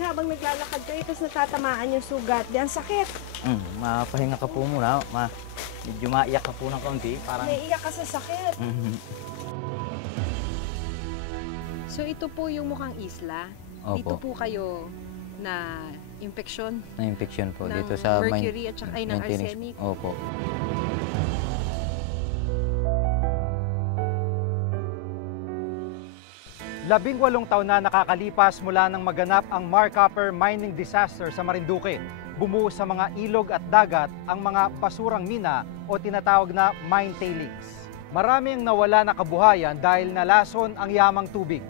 pag habang naglalakad kayo, tapos natatamaan yung sugat, di ang sakit. Mapahinga ka po muna. Medyo maiyak ka po ng kaunti. Parang... Naiiyak ka sa sakit. So ito po yung mukhang isla. Opo. Dito po kayo na infection Na-infection po ng dito sa mercury at saka ay ng maintenance. arsenic. Opo. Labing-walong taon na nakakalipas mula nang maganap ang Mar-Copper mining disaster sa Marinduque. Bumuo sa mga ilog at dagat ang mga basurang mina o tinatawag na mine tailings. Marami ang nawala na kabuhayan dahil nalason ang yamang tubig.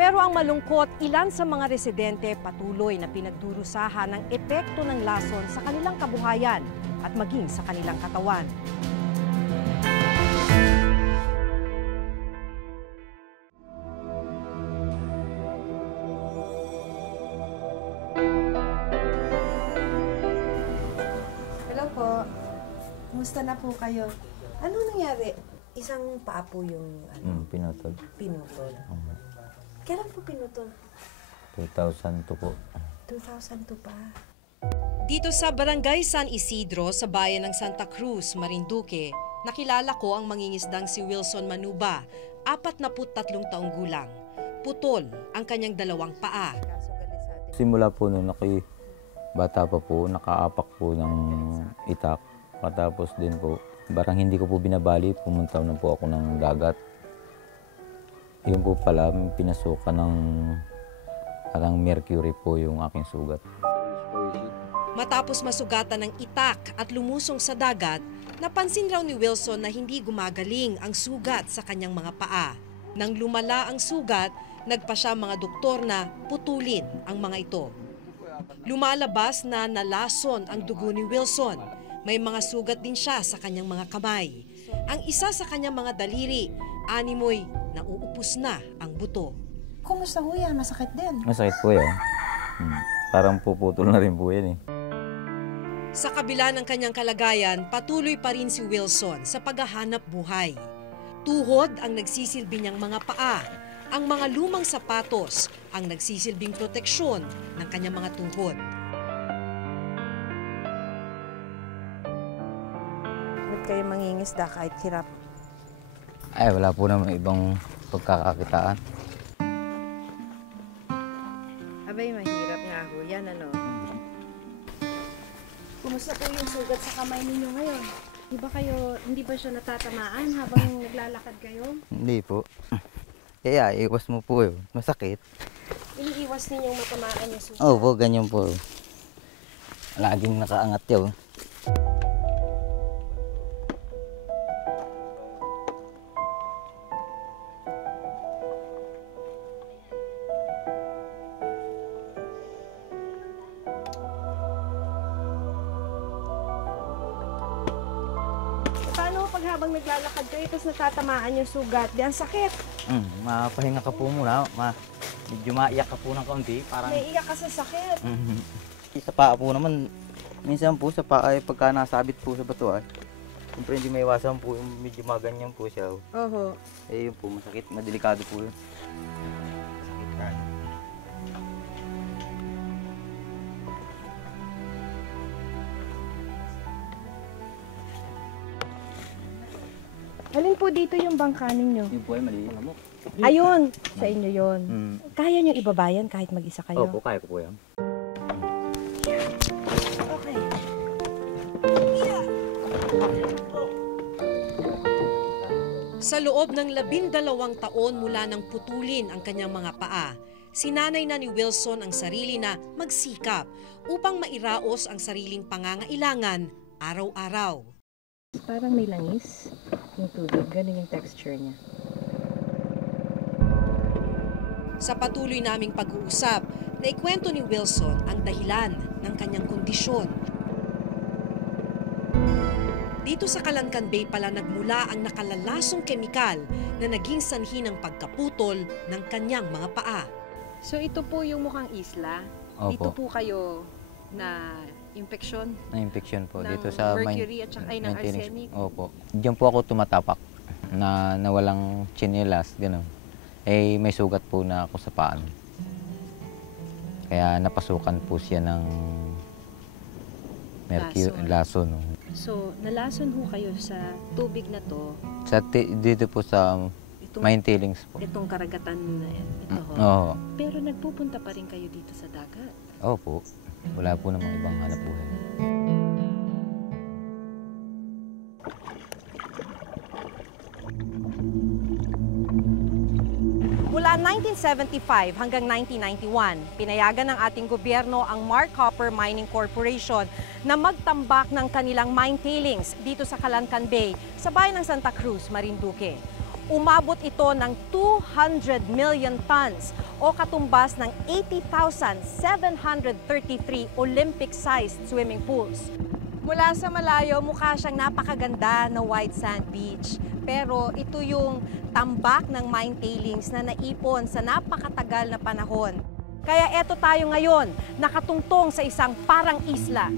Pero ang malungkot, ilan sa mga residente patuloy na pinagdurusahan ng epekto ng lason sa kanilang kabuhayan at maging sa kanilang katawan. Hello po. Kumusta na po kayo? Ano nangyari? Isang paa po yung Pinutol. pinutol. Kailan po pinutol? 2002 po. 2002 pa. Dito sa Barangay San Isidro sa bayan ng Santa Cruz, Marinduque, nakilala ko ang mangingisdang si Wilson Manuba, 43 taong gulang. Putol ang kanyang dalawang paa. Simula po noon, bata pa po, nakaapak po ng itak. Patapos din po, barang hindi ko po binabali, pumunta na po ako ng dagat. Yun po pala, pinasukan ng parang mercury po yung aking sugat. Matapos masugatan ng itak at lumusong sa dagat, napansin raw ni Wilson na hindi gumagaling ang sugat sa kanyang mga paa. Nang lumala ang sugat, nagpa siya mga doktor na putulin ang mga ito. Lumalabas na nalason ang dugo ni Wilson. May mga sugat din siya sa kanyang mga kamay. Ang isa sa kanyang mga daliri, animoy nauupos na ang buto. Kumusta ho yan? Masakit din. Masakit po yan. Parang puputol na rin po yan eh. Sa kabila ng kanyang kalagayan, patuloy pa rin si Wilson sa paghahanap buhay. Tuhod ang nagsisilbi niyang mga paa. Ang mga lumang sapatos ang nagsisilbing proteksyon ng kanyang mga tuhod. Ba't kayo mangingisda kahit hirap? Ay, wala po naman ibang pagkakakitaan. Abay, mahirap nga ho yan, ano? Kumusta po yung sugat sa kamay ninyo ngayon? Hindi ba siya natatamaan habang naglalakad kayo? Hindi po. Kaya iwas mo po yun. Masakit. Iniiwas ninyong matamaan yung sugat? Oo po, ganyan po. Laging nakaangat yun. Paano pag habang naglalakad kayo, tapos natatamaan yung sugat, di ang sakit? Mapahinga ka po muna. Medyo maiyak ka po ng kaunti. Parang... Naiiyak ka sa sakit. Sa paa po naman, minsan po sa paa ay pagka nasabit po sa bato ay, siyempre hindi maiwasan po yung medyo maganyan po siya. Oho. Eh yun po, masakit, madelikado po yun. Masakit ka. Alin po dito yung bangka ninyo? Yun po ay mali. Ayun, sa inyo yon. Kaya nyo ibabayan kahit mag-isa kayo? Opo, kaya ko po yan. Okay. Sa loob ng 12 taon mula nang putulin ang kanyang mga paa, sinanay na ni Wilson ang sarili na magsikap upang mairaos ang sariling pangangailangan araw-araw. Parang may langis yung tubig. Ganun yung texture niya. Sa patuloy naming pag-uusap, naikwento ni Wilson ang dahilan ng kanyang kondisyon. Dito sa Calancan Bay pala nagmula ang nakalalasong kemikal na naging sanhi ng pagkaputol ng kanyang mga paa. So ito po yung mukhang isla. Opo. Dito po kayo na infection Na-infection po ng dito sa mercury at saka ay ng maintenance. arsenic. Opo. Diyan po ako tumatapak na walang chinelas, gano'n. Eh, may sugat po na ako sa paan. Kaya napasukan po siya ng lason. So, nalason ho kayo sa tubig na to, Dito po sa Mine Tailings po. itong karagatan na ito ho. Oo. Pero nagpupunta pa rin kayo dito sa dagat. Opo. Wala po namang ibang hanap buhay. Mula 1975 hanggang 1991, pinayagan ng ating gobyerno ang Mark Copper Mining Corporation na magtambak ng kanilang mine tailings dito sa Calancan Bay sa bayan ng Santa Cruz, Marinduque. Umabot ito ng 200 million tons o katumbas ng 80,733 Olympic-sized swimming pools. Mula sa malayo, mukha siyang napakaganda na white sand beach. Pero ito yung tambak ng mine tailings na naipon sa napakatagal na panahon. Kaya eto tayo ngayon, nakatungtong sa isang parang isla.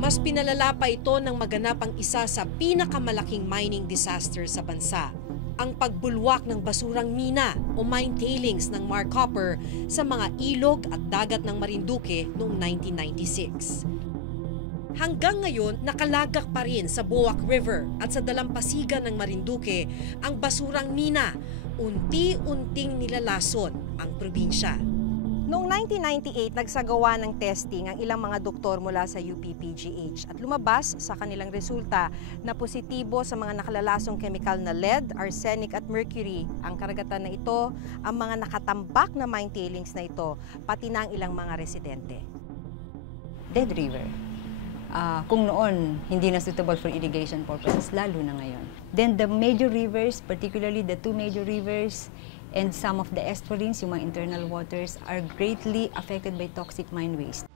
Mas pinalala pa ito nang maganap ang isa sa pinakamalaking mining disaster sa bansa, ang pagbulwak ng basurang mina o mine tailings ng Mark Copper sa mga ilog at dagat ng Marinduque noong 1996. Hanggang ngayon, nakalagak pa rin sa Boac River at sa dalampasigan ng Marinduque ang basurang mina, unti-unting nilalason ang probinsya. Noong 1998, nagsagawa ng testing ang ilang mga doktor mula sa UP-PGH at lumabas sa kanilang resulta na positibo sa mga nakalalasong kemikal na lead, arsenic at mercury. Ang karagatan na ito, ang mga nakatambak na mine tailings na ito, pati na ang ilang mga residente. Dead river. Kung noon hindi na suitable for irrigation purposes, lalo na ngayon. Then the major rivers, particularly the two major rivers, and some of the estuaries, yung mga internal waters, are greatly affected by toxic mine waste.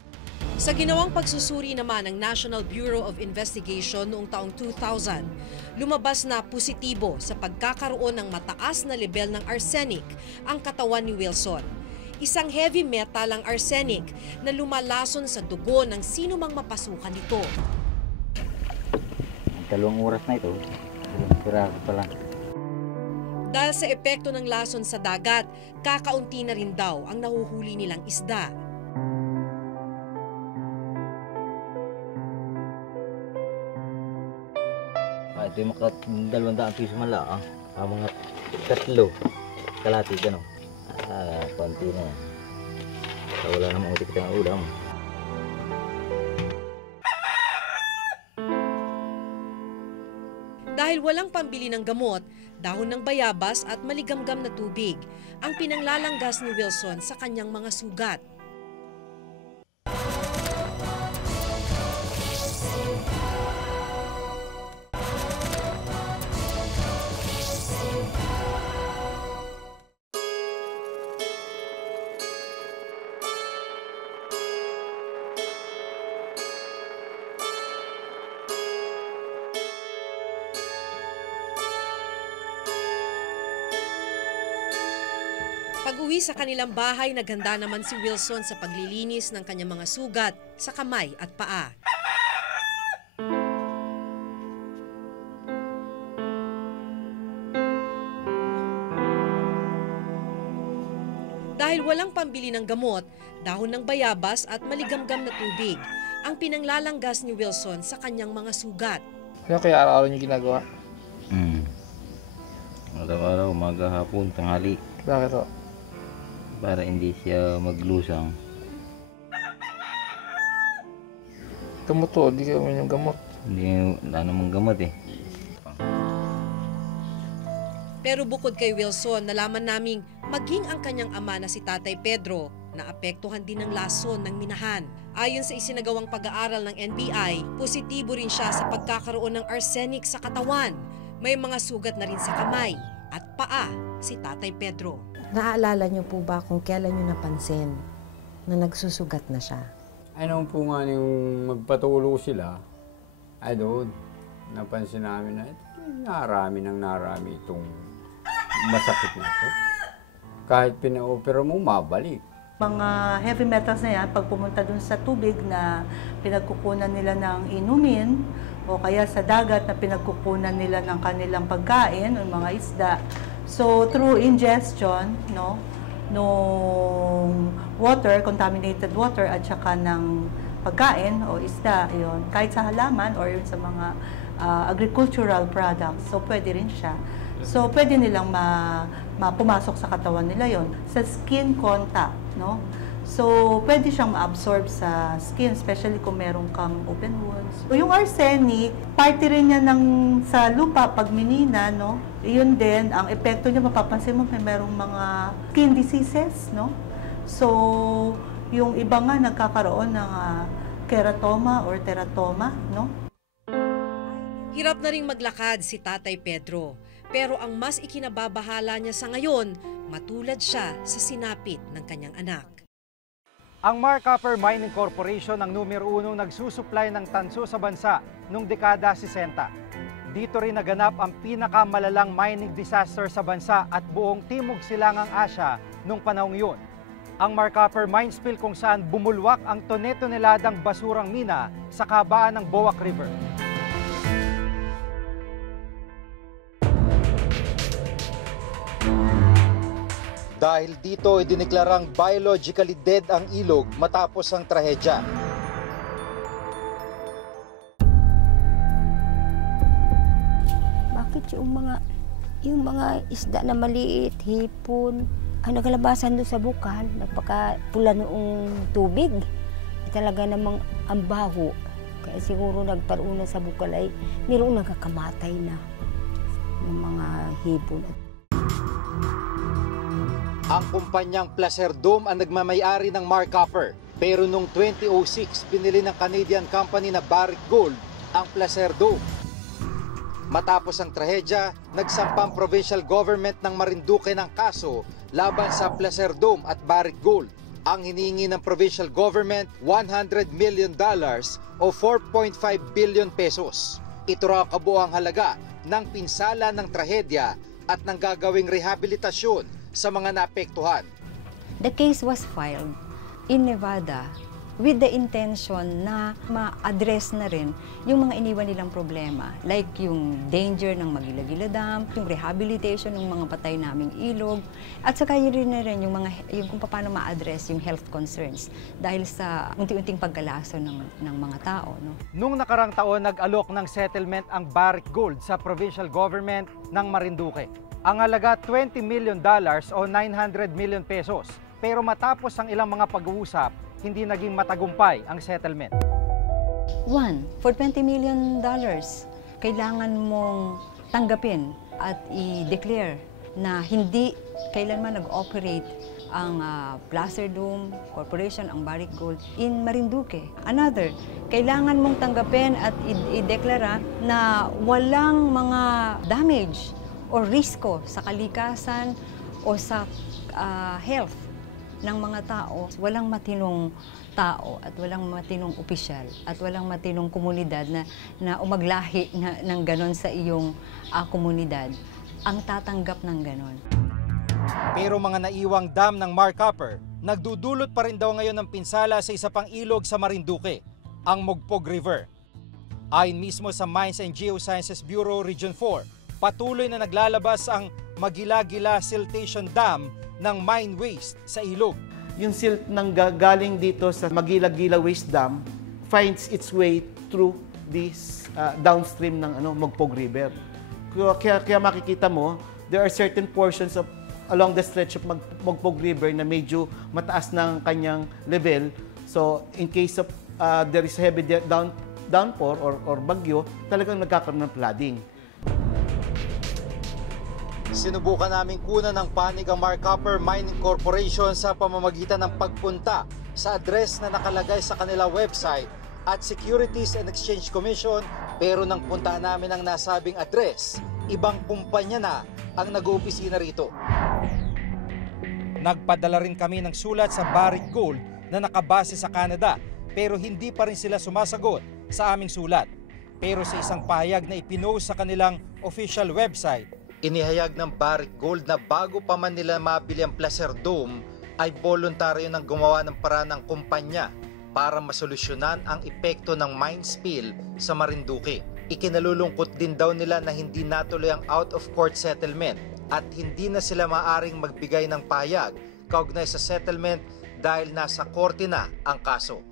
Sa ginawang pagsusuri naman ng National Bureau of Investigation noong taong 2000, lumabas na positibo sa pagkakaroon ng mataas na level ng arsenic ang katawan ni Wilson. Isang heavy metal ang arsenic na lumalason sa dugo ng sino mang mapasukan nito. 2 oras na ito, piraso pa lang. Dahil sa epekto ng lason sa dagat, kakaunti na rin daw ang nahuhuli nilang isda. Ito yung mga 200 piso man lang. Mga 3 kalahati gano'n. Konti na yan. Wala namang utik ng ulam. Dahil walang pambili ng gamot, dahon ng bayabas at maligamgam na tubig ang pinanglalanggas ni Wilson sa kanyang mga sugat. Pag-uwi sa kanilang bahay, naghanda naman si Wilson sa paglilinis ng kanyang mga sugat sa kamay at paa. Dahil walang pambili ng gamot, dahon ng bayabas at maligamgam na tubig ang pinanglalanggas ni Wilson sa kanyang mga sugat. Kaya araw-araw niyo ginagawa? Araw-araw, umaga, hapon, tanghali. Bakit o? Para hindi siya maglusang. Gamot o, hindi kayo uminom gamot. Hindi, wala namang gamot eh. Pero bukod kay Wilson, nalaman naming maging ang kanyang ama na si Tatay Pedro na apektuhan din ng lason ng minahan. Ayon sa isinagawang pag-aaral ng NBI, positibo rin siya sa pagkakaroon ng arsenic sa katawan. May mga sugat na rin sa kamay at paa si Tatay Pedro. Naaalala niyo po ba kung kailan niyo napansin na nagsusugat na siya? Ay naman po nga yung magpatulo sila, ay doon, napansin namin na narami itong masakit na ito. Kahit pina-opera mo, mabalik. Mga heavy metals na yan, pag pumunta dun sa tubig na pinagkukunan nila ng inumin o kaya sa dagat na pinagkukunan nila ng kanilang pagkain o mga isda. So through ingestion, no, nung water, contaminated water at saka ng pagkain o isda, yun, kahit sa halaman or yun sa mga agricultural products, so pwede rin siya. So pwede nilang pumasok sa katawan nila yon sa skin contact, no? So pwede siyang ma-absorb sa skin, especially kung meron kang open wounds. So, yung arsenic, parte rin niya sa lupa pag minina, no? Iyon din, ang epekto niya, mapapansin mo may merong mga skin diseases, no? So, yung iba nga nagkakaroon ng keratoma or teratoma, no? Hirap na ring maglakad si Tatay Pedro, pero ang mas ikinababahala niya sa ngayon, matulad siya sa sinapit ng kanyang anak. Ang Mar Copper Mining Corporation ang numero 1 nagsusupply ng tanso sa bansa noong dekada 60. Dito rin naganap ang pinakamalalang mining disaster sa bansa at buong Timog Silangang Asya noong panahong yun. Ang Mar Copper mine spill kung saan bumulwak ang tone-toneladang basurang mina sa kabaan ng Boac River. Dahil dito, idineklarang biologically dead ang ilog matapos ang trahedya. Bakit yung mga isda na maliit, hipon, ang naglabasan doon sa bukan, nagpakapula noong tubig. Talaga namang ang baho. Kaya siguro nagparunan sa bukal ay mayroong nagkakamatay na ng mga hipon. Ang kumpanyang Placer Dome ang nagmamayari ng Mar Copper. Pero noong 2006, pinili ng Canadian company na Barrick Gold ang Placer Dome. Matapos ang trahedya, nagsampa ang provincial government ng Marinduque ng kaso laban sa Placer Dome at Barrick Gold. Ang hinihingi ng provincial government, $100 million o 4.5 billion pesos. Ito raw ang kabuuang halaga ng pinsala ng trahedya at ng gagawing rehabilitasyon sa mga naapektuhan. The case was filed in Nevada with the intention na ma-address na rin yung mga iniwan nilang problema, like yung danger ng Magila-Gila Dam, yung rehabilitation ng mga patay naming ilog, at saka yun rin yung kung paano ma-address yung health concerns dahil sa unti-unting pagkalaso ng mga tao. No? Nung nakarang taon, nag-alok ng settlement ang Barrick Gold sa provincial government ng Marinduque. Ang halaga $20 million o 900 million pesos. Pero matapos ang ilang mga pag-uusap, hindi naging matagumpay ang settlement. For $20 million, kailangan mong tanggapin at i-declare na hindi kailanman nag-operate ang Placer Dome Corporation, ang Barrick Gold in Marinduque. Another, kailangan mong tanggapin at i-deklara na walang mga damage o risko sa kalikasan o sa health ng mga tao. Walang matinong tao at walang matinong opisyal at walang matinong komunidad na umaglahi ng ganon sa iyong komunidad ang tatanggap ng ganon. Pero mga naiwang dam ng Mar Copper, nagdudulot pa rin daw ngayon ng pinsala sa isa pang ilog sa Marinduque, ang Mogpog River. Ayon mismo sa Mines and Geosciences Bureau Region 4, patuloy na naglalabas ang Magila-Gila Siltation Dam ng mine waste sa ilog. Yung silt nang galing dito sa Magila-Gila Waste Dam finds its way through this downstream ng Mogpog River. Kaya makikita mo, there are certain portions of along the stretch of Mogpog River na medyo mataas ng kanyang level. So in case of there is heavy downpour or bagyo, talagang nagkakaroon ng flooding. Sinubukan naming kunan ng panig ang Mar Copper Mining Corporation sa pamamagitan ng pagpunta sa address na nakalagay sa kanila website at Securities and Exchange Commission, pero nang puntahan namin ang nasabing address, ibang kumpanya na ang nag-oopisina rito. Nagpadala rin kami ng sulat sa Barrick Gold na nakabase sa Canada, pero hindi pa rin sila sumasagot sa aming sulat. Pero sa isang pahayag na ipinost sa kanilang official website, inihayag ng Barrick Gold na bago pa man nila mabili ang Placer Dome ay voluntaryo nang gumawa ng paraan ng kumpanya para masolusyonan ang epekto ng mine spill sa Marinduque. Ikinalulungkot din daw nila na hindi natuloy ang out-of-court settlement at hindi na sila maaring magbigay ng pahayag kaugnay sa settlement dahil nasa korte na ang kaso.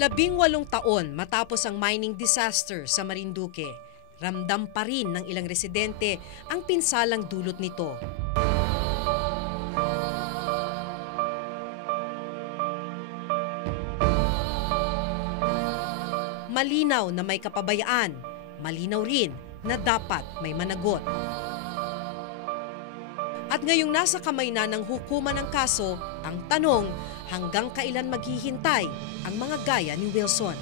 Labing-walong taon matapos ang mining disaster sa Marinduque, ramdam pa rin ng ilang residente ang pinsalang dulot nito. Malinaw na may kapabayaan, malinaw rin na dapat may managot. At ngayong nasa kamay na ng hukuman ng kaso, ang tanong, hanggang kailan maghihintay ang mga gaya ni Wilson?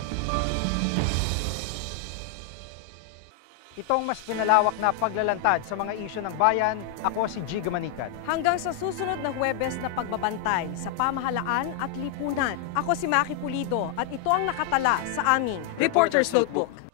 Itong mas pinalawak na paglalantad sa mga isyu ng bayan, ako si Giga Manikad. Hanggang sa susunod na Huwebes na pagbabantay sa pamahalaan at lipunan. Ako si Maki Pulido at ito ang nakatala sa aming Reporter's Notebook.